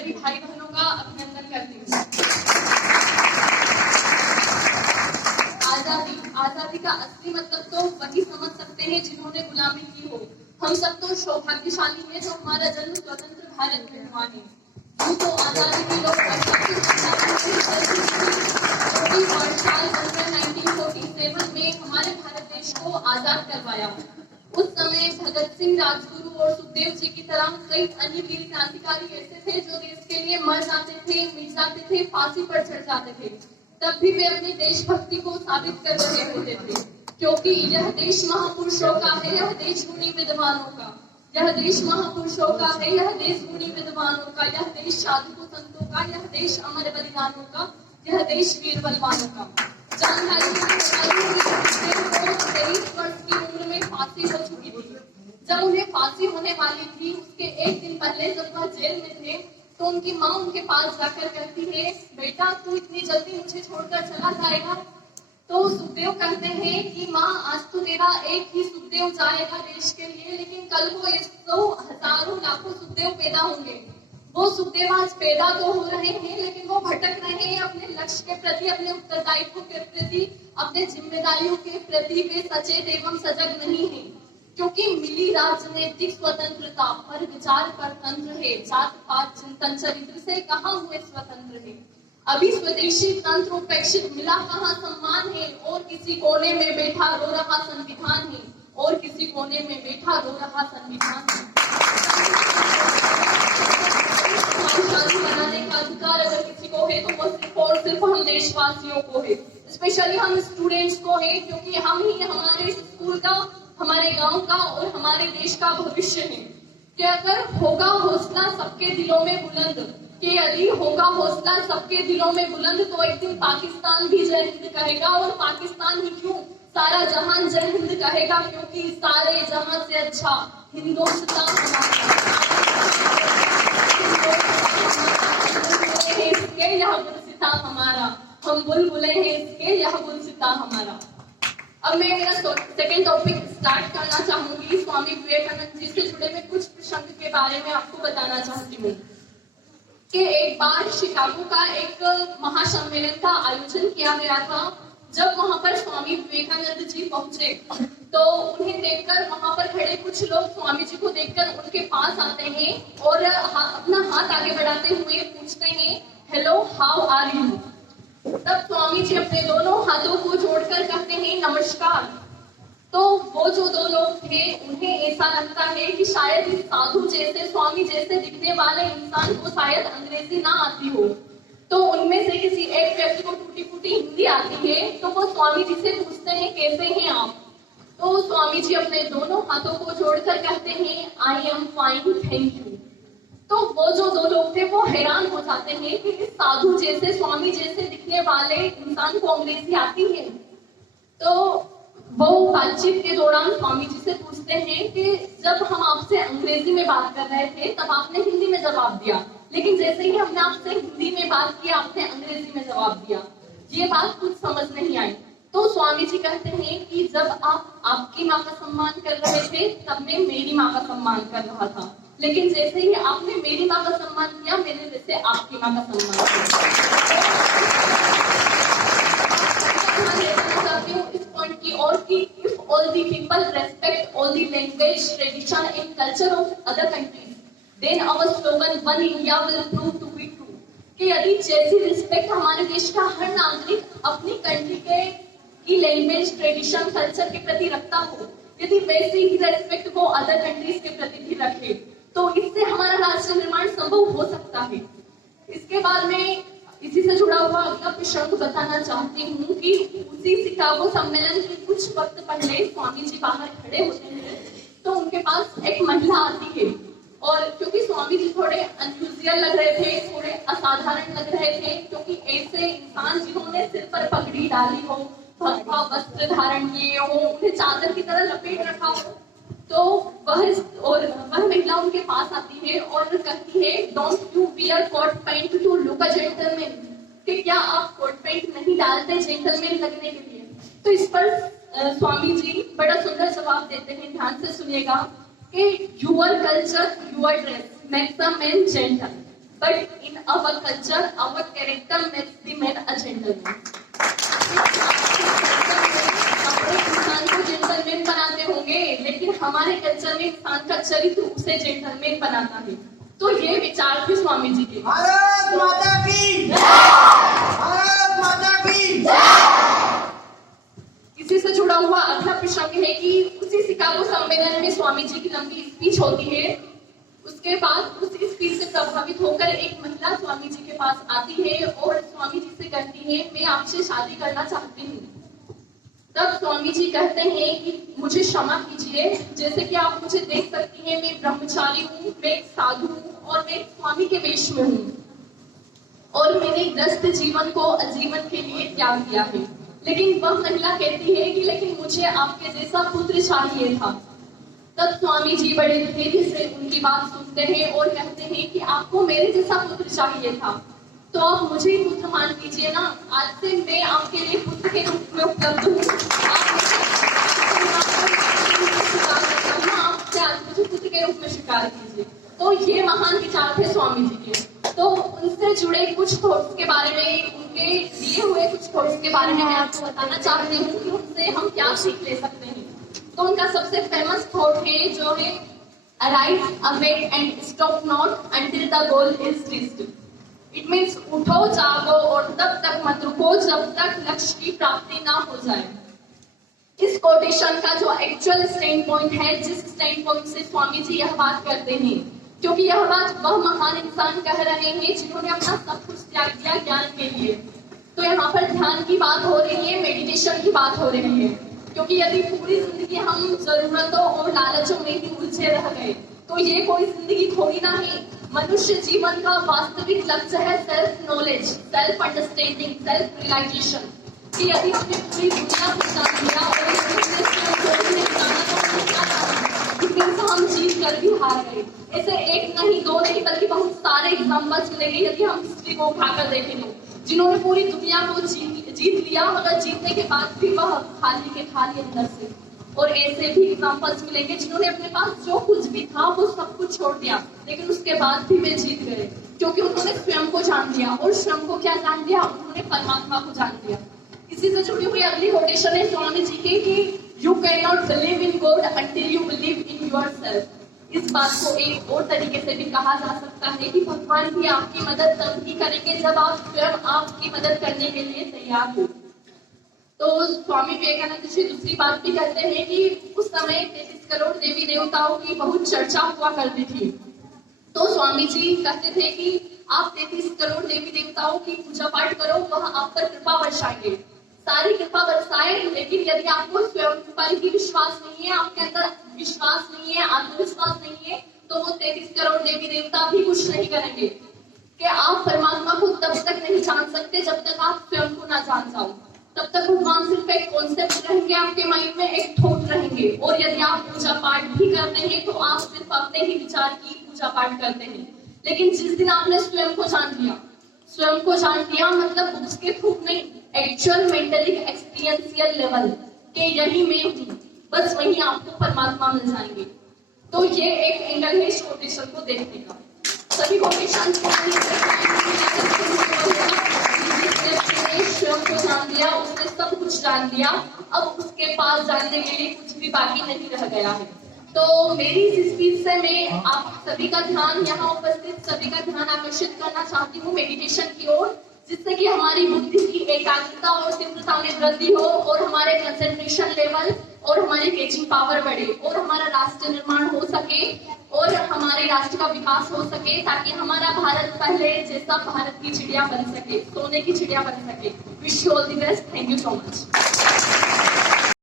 सभी भाई बहनों का अभिनंदन करती हूँ। आजादी का असली मतलब तो वही समझ सकते हैं जिन्होंने गुलामी की हो। हम सब तो सौभाग्यशाली हैं जो हमारा जन्म स्वतंत्र भारत में हुआ है। यूं तो आजादी की लोग 1947 में हमारे भारत देश को आजाद करवाया। उस समय भगत सिंह, राजगुरु और सुखदेव जी की तरह कई अन्य वीर क्रांतिकारी ऐसे थे जो देश के लिए मर जाते थे, मिट जाते थे, फांसी पर चढ़ जाते थे। तब भी वे अपनी देशभक्ति को साबित कर रहे होते थे, क्योंकि यह देश महापुरुषों का है, यह देश गुणी विद्वानों का। यह देश महापुरुषों का है, यह देश गुणी विद्वानों का। यह देश साधु संतों का, यह देश अमर बलिदानों का, यह देश वीर बलवानों का। जान भाई 23 वर्ष की उम्र में फांसी हो चुकी थी। जब उन्हें फांसी होने वाली थी, उसके एक दिन पहले जब वह जेल में थे, तो उनकी माँ उनके पास जाकर कहती है, बेटा तू इतनी जल्दी मुझे छोड़कर चला जाएगा? तो सुखदेव कहते हैं कि माँ, आज तो तेरा एक ही सुखदेव जाएगा देश के लिए, लेकिन कल को 100 हजारों लाखों सुखदेव पैदा होंगे। वो सुखदेव आज पैदा तो हो रहे हैं, लेकिन वो भटक रहे हैं अपने लक्ष्य के प्रति, अपने उत्तरदायित्व के प्रति, अपने जिम्मेदारियों के प्रति वे सचेत एवं सजग नहीं है। क्योंकि मिली राजनीतिक स्वतंत्रता पर विचार पर तंत्र है, जात पात चिंतन चरित्र से कहाँ हुए स्वतंत्र है। अभी स्वदेशी तंत्र उपेक्षित मिला कहाँ सम्मान है, और किसी कोने में बैठा रो रहा संविधान है, और किसी कोने में बैठा रो रहा संविधान है। बनाने का अधिकार अगर किसी को है तो वो सिर्फ और सिर्फ हम देशवासियों को है, स्पेशली हम स्टूडेंट्स को है, क्योंकि हम ही हमारे स्कूल का, हमारे गांव का और हमारे देश का भविष्य है। कि अगर होगा हौसला सबके दिलों में बुलंद, कि यदि होगा हौसला सबके दिलों में बुलंद, तो एक दिन पाकिस्तान भी जय हिंद कहेगा, और पाकिस्तान ही क्यों, सारा जहान जय हिंद कहेगा, क्योंकि सारे जहां से अच्छा हिंदुस्तान हमारा। यह गुलसिता हमारा, हम बुलबुलें हैं इसके, यह गुलसिता हमारा। अब मैं मेरा सेकेंड टॉपिक स्टार्ट करना चाहूंगी। स्वामी विवेकानंद जी से जुड़े मैं कुछ प्रसंग के बारे में आपको बताना चाहती हूँ। कि एक बार शिकागो का एक महासम्मेलन का आयोजन किया गया था। जब वहां पर स्वामी विवेकानंद जी पहुंचे, तो उन्हें देखकर वहां पर खड़े कुछ लोग स्वामी जी को देखकर उनके पास आते हैं और अपना हाथ आगे बढ़ाते हुए पूछते हैं, हेलो हाउ आर यू। तब स्वामी जी अपने दोनों हाथों को जोड़कर कहते हैं, नमस्कार। तो वो जो दो लोग थे, उन्हें ऐसा लगता है कि शायद इस साधु जैसे, स्वामी जैसे दिखने वाले इंसान को शायद अंग्रेजी ना आती हो। तो उनमें से किसी एक व्यक्ति को टूटी फूटी हिंदी आती है, तो वो स्वामी जी से पूछते हैं, कैसे हैं आप। तो स्वामी जी अपने दोनों हाथों को जोड़कर कहते हैं, I am fine thank you. तो वो जो दो लोग थे वो हैरान हो जाते हैं कि इस साधु जैसे, स्वामी जैसे दिखने वाले इंसान को अंग्रेजी आती है। तो वो बातचीत के दौरान स्वामी जी से पूछते हैं कि जब हम आपसे अंग्रेजी में बात कर रहे थे तब आपने हिंदी में जवाब दिया, लेकिन जैसे ही हमने आपसे हिंदी में बात की आपने अंग्रेजी में जवाब दिया। ये बात कुछ समझ नहीं आई। तो स्वामी जी कहते हैं कि जब आप आपकी माँ का सम्मान कर रहे थे तब मैं मेरी माँ का सम्मान कर रहा था, लेकिन जैसे ही आपने मेरी माँ का सम्मान किया, मैंने जैसे आपकी माँ का सम्मान किया। इस पॉइंट की और कि if all the people respect all the language, tradition and culture of other countries, then our slogan One India will prove to be true। कि यदि जैसी रिस्पेक्ट हमारे देश का हर नागरिक अपनी कंट्री के की लैंग्वेज, ट्रेडिशन, कल्चर के प्रति रखता हो, यदि वैसे ही रेस्पेक्ट को अदर कंट्रीज के प्रति भी रखे, तो इससे हमारा राष्ट्र निर्माण संभव हो सकता है। इसके बाद में इसी से जुड़ा हुआ अगला प्रसंग बताना चाहती हूँ कि उसी शिकागो सम्मेलन के कुछ वक्त पहले स्वामी जी बाहर खड़े होते हैं, तो उनके पास एक महिला आती है। और क्योंकि स्वामी जी थोड़े अनयूजुअल लग रहे थे, थोड़े असाधारण लग रहे थे, क्योंकि ऐसे इंसान जिन्होंने सिर पर पगड़ी डाली हो, भगवा वस्त्र धारण किए हो, उन्हें चादर की तरह लपेट रखा हो, तो वह महिला उनके पास आती है और कहती है, don't you wear coat pant to look a gentleman. कि क्या आप कोट पैंट नहीं डालते जेंटलमैन लगने के लिए। तो इस पर स्वामी जी बड़ा सुंदर जवाब देते हैं, ध्यान से सुनिएगा कि your culture your dress makes a man gentle. but in our culture, our character makes the man a gentleman. इंसान को जेंटलमैन बनाते होंगे, लेकिन हमारे कल्चर में इंसान का चरित्र उसे जेंटलमैन बनाता है। तो ये विचार थे स्वामी जी के। भारत माता की जय! भारत माता की जय! इसी से जुड़ा हुआ अगला प्रसंग है कि उसी शिकागो सम्मेलन में स्वामी जी की लंबी स्पीच होती है। उसके बाद उस स्पीच से प्रभावित होकर एक महिला स्वामी जी के पास आती है और स्वामी जी से कहती है, मैं आपसे शादी करना चाहती हूँ। तब स्वामी जी कहते हैं कि मुझे क्षमा कीजिए, जैसे कि आप मुझे देख सकती हैं, मैं ब्रह्मचारी हूँ, मैं एक साधु हूँ और मैं स्वामी के वेश में हूँ और मैंने ग्रस्त जीवन को आजीवन के लिए त्याग दिया है। लेकिन वह महिला कहती है कि लेकिन मुझे आपके जैसा पुत्र चाहिए था। तब स्वामी जी बड़े धैर्य से उनकी बात सुनते हैं और कहते हैं कि आपको मेरे जैसा पुत्र चाहिए था, तो आप मुझे ही पुत्र मान लीजिए ना। आज से मैं आपके लिए पुत्र के रूप में उपलब्ध हूँ। आपसे आज मुझे पुत्र के रूप में स्वीकार कीजिए। तो ये महान विचार थे स्वामी जी के। तो उनसे जुड़े कुछ थॉट्स के बारे में, उनके दिए हुए कुछ थॉट्स के बारे में मैं आपको बताना चाहती हूँ कि उनसे हम क्या सीख ले सकते हैं। तो उनका सबसे फेमस थॉट है जो है, arise, awake and stop not until the goal is reached. It means उठो, जागो और तब तक मत रुको जब तक लक्ष्य की प्राप्ति ना हो जाए। इस कोटेशन का जो एक्चुअल स्टैंड पॉइंट है, जिस स्टैंड पॉइंट से स्वामी जी यह बात करते हैं, क्योंकि यह बात वह महान इंसान कह रहे हैं जिन्होंने अपना सब कुछ त्याग दिया ज्ञान के लिए। तो यहाँ पर ध्यान की बात हो रही है, मेडिटेशन की बात हो रही है। क्योंकि यदि पूरी जिंदगी हम जरूरतों और लालचों में ही उलझे रह गए तो ये कोई जिंदगी थोड़ी ना है। मनुष्य जीवन का वास्तविक लक्ष्य है self knowledge, self understanding, self realisation. कि यदि हमने पूरी दुनिया को जान लिया और हम जीत कर भी हार गए। ऐसे एक नहीं, दो नहीं, बल्कि बहुत सारे एग्जाम्पल्स मिलेंगे यदि हम हिस्ट्री को उठाकर देखें तो, जिन्होंने पूरी दुनिया को जीत लिया, मगर जीतने के बाद भी वह खाली के खाली अंदर से। और ऐसे भी एग्जाम्पल्स मिलेंगे जिन्होंने अपने पास जो कुछ भी था वो सब कुछ छोड़ दिया, लेकिन उसके बाद भी वे जीत गए, क्योंकि उन्होंने स्वयं को जान लिया। और स्वयं को क्या जान लिया? उन्होंने परमात्मा को जान लिया। इसी से जुड़ी हुई अगली कोटेशन है स्वामी जी की कि you can not believe in God until you believe in yourself. इस बात को एक और तरीके से भी कहा जा सकता है कि भगवान भी आपकी मदद तब ही करेंगे जब आप स्वयं आपकी मदद करने के लिए तैयार हो। तो स्वामी विवेकानंद जी दूसरी बात भी कहते हैं कि उस समय 33 करोड़ देवी देवताओं की बहुत चर्चा हुआ करती थी। तो स्वामी जी कहते थे कि आप 33 करोड़ देवी देवताओं की पूजा पाठ करो, वह आप पर कृपा बरसाएंगे, सारी कृपा बरसाए। लेकिन यदि आपको स्वयं पर ही विश्वास नहीं है, आपके अंदर विश्वास नहीं है, आत्मविश्वास नहीं है, तो वो 33 करोड़ देवी देवता भी कुछ नहीं करेंगे। कि आप परमात्मा को तब तक नहीं जान सकते जब तक आप स्वयं को ना जान जाओ। तब तक भगवान सिर्फ एक कॉन्सेप्ट रहेंगे आपके माइंड में, एक थॉट रहेंगे। और यदि आप पूजा पाठ भी करते हैं तो आप सिर्फ अपने ही विचार की पूजा पाठ करते हैं। लेकिन जिस दिन आपने स्वयं को जान लिया, स्वयं को जान लिया मतलब उसके थ्रू नहीं, एक्चुअल मेंटली एक्सपीरियंशियल लेवल के यही मैं हूँ, बस वही आपको परमात्मा मिल जाएंगे। तो ये एक एंगल है इस कोटेशन को देखने का। सभी कोटेशन स्वयं को जान लिया, उसने सब कुछ जान लिया, अब उसके पास जानने के लिए कुछ भी बाकी नहीं रह गया है। तो मेरी इस स्पीच से मैं आप सभी का ध्यान, यहाँ उपस्थित सभी का ध्यान आकर्षित करना चाहती हूँ मेडिटेशन की ओर, जिससे कि हमारी बुद्धि की एकाग्रता और तीव्रता में वृद्धि हो और हमारे कंसंट्रेशन लेवल और हमारी कैचिंग पावर बढ़े और हमारा राष्ट्र निर्माण हो सके और हमारे राष्ट्र का विकास हो सके, ताकि हमारा भारत पहले जैसा भारत की चिड़िया बन सके, सोने की चिड़िया बन सके। Wish you all the best. Thank you so much.